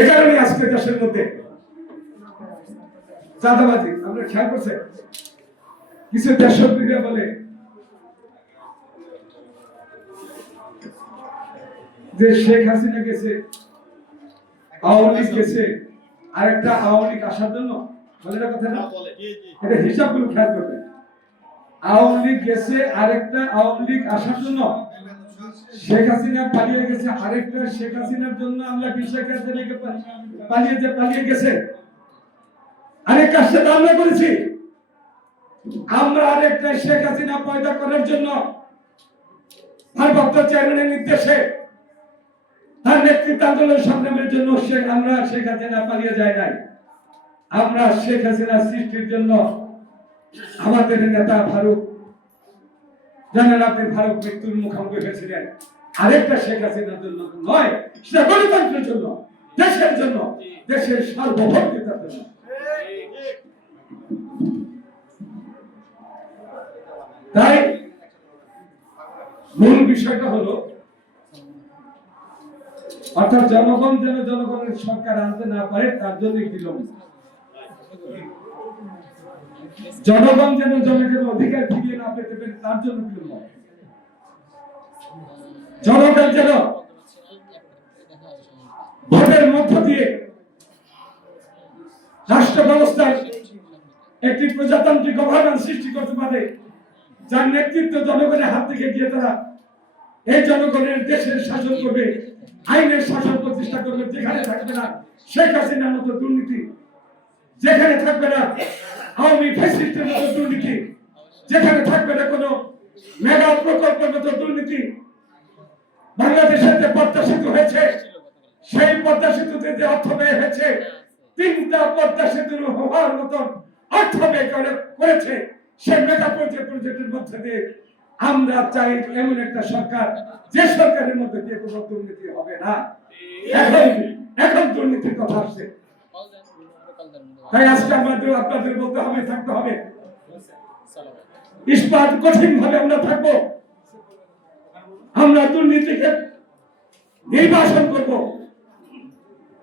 কারণে আজকে দেশের মধ্যে চাঁদাবাজি আমরা খেয়াল করছে কিছু দেশপ্রিয়া বলে যে শেখ হাসিনা গেছে আওয়ামী লীগ গেছে আরেকটা আওয়ামী লীগ আসার জন্য। বলে না কথা না? এটা হিসাবগুলো খেয়াল করবেন। আওয়ামী লীগ গেছে আরেকটা আওয়ামী লীগ আসার জন্য। শেখ হাসিনা পালিয়ে গেছে। আরেকটা শেখ হাসিনার জন্য আমরা কি শেখ হাসিনাকে পালিয়ে যে পালিয়ে গেছে? আরেকটা সেটা আমরা করেছি? আমরা আরেকটা শেখ হাসিনা পয়দা করার জন্য ভারপ্রাপ্ত চেয়ারম্যানের নির্দেশে তার নেতৃত্ব আন্দোলন সংগ্রামের জন্য শেখ আমরা শেখ হাসিনা পালিয়ে যায় নাই। আমরা শেখ হাসিনা সৃষ্টির জন্য আমাদের নেতা ফারুক জানেন আপনি ফারুক মৃত্যুর মুখোমুখি হয়েছিলেন। আরেকটা শেখ হাসিনার জন্য নয়, সেটা গণতন্ত্রের জন্য, দেশের জন্য, দেশের সার্বভৌমতার জন্য। তাই মূল বিষয়টা হলো, অর্থাৎ জনগণ যেন জনগণের সরকার আনতে না পারে, তার জন্য বিলম্ব জনগণ যেন জনগণের অধিকার ফিরিয়ে না পেতে পারে, তার জন্য বিলম্ব জনগণ যেন ভোটের মধ্য দিয়ে রাষ্ট্র ব্যবস্থার একটি প্রজাতান্ত্রিক গভর্নেন্স সৃষ্টি করতে পারে, যার নেতৃত্ব জনগণের হাত থেকে গিয়ে তারা এই জনগণের দেশের শাসন করবে, আইনের শাসন প্রতিষ্ঠা করবে, যেখানে থাকবে না, শেখ হাসিনার মতো দুর্নীতি যেখানে থাকবে না আওয়ামী ফ্যাসিস্টের মতো দুর্নীতি, যেখানে থাকবে না কোনো মেগা প্রকল্পের মতো দুর্নীতি, বাংলাদেশের যে পদ্মা সেতু হয়েছে, সেই পদ্মা সেতুতে যে অর্থ ব্যয় হয়েছে, তিনটা পদ্মা সেতুর হওয়ার মতন অর্থ ব্যয় করে- করেছে সেই মেগা প্রজেক্ট প্রজেক্টের মধ্যে দিয়ে আমরা চাই এমন একটা সরকার, যে সরকারের মধ্যে দিয়ে কোনো দুর্নীতি হবে না। এখন এখন দুর্নীতির কথা আসছে। তাই আজকে আমাদের আপনাদের বলতে হবে, থাকতে হবে। ইস্পাত কঠিন ভাবে আমরা থাকব। আমরা দুর্নীতিকে নির্বাসন করব।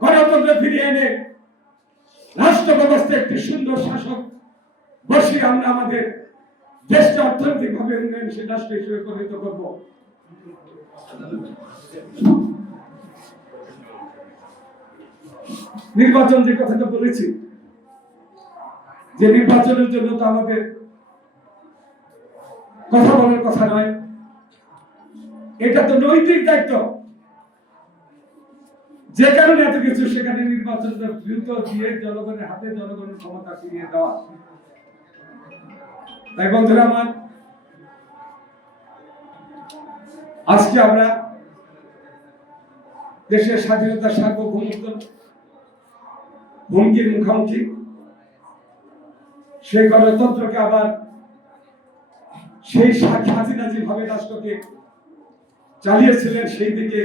গণতন্ত্র ফিরিয়ে এনে রাষ্ট্র ব্যবস্থা একটি সুন্দর শাসক বসিয়ে আমরা আমাদের দেশটা অর্থনৈতিক ভাবে উন্নয়নশীল রাষ্ট্র হিসেবে পরিণত করব। নির্বাচন যে কথাটা বলেছি যে নির্বাচনের জন্য তো আমাদের কথা বলার কথা নয়। এটা তো নৈতিক দায়িত্ব। যে কারণে এত কিছু সেখানে নির্বাচনটা দ্রুত দিয়ে জনগণের হাতে জনগণের ক্ষমতা ফিরিয়ে দেওয়া। তাই বন্ধুরা আমার, আজকে আমরা দেশের স্বাধীনতা সার্বভৌমত্ব, হুমকির মুখোমুখি সেই গণতন্ত্রকে আবার সেই শেখ হাসিনা যেভাবে রাষ্ট্রকে চালিয়েছিলেন, সেই দিকে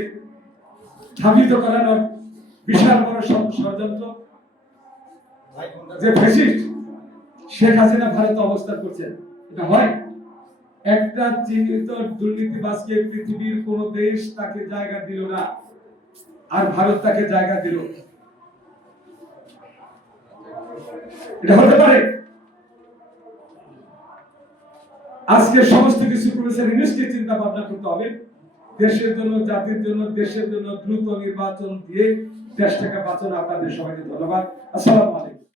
ধাবিত করানোর বিশাল বড় ষড়যন্ত্র যে ফেসিস্ট শেখ হাসিনা ভারতে অবস্থান করছেন। এটা হয়। একটা চিহ্নিত দুর্নীতিবাজকে পৃথিবীর কোন দেশ তাকে জায়গা দিল না, আর ভারত তাকে জায়গা দিল। এটা হতে পারে। আজকে সমস্ত কিছু করেছেন ইউনিভার্সিটি চিন্তা ভাবনা করতে হবে। দেশের জন্য, জাতির জন্য, দেশের জন্য দ্রুত নির্বাচন দিয়ে দেশটাকে বাঁচানো আপনাদের সবাইকে ধন্যবাদ। আসসালামু আলাইকুম।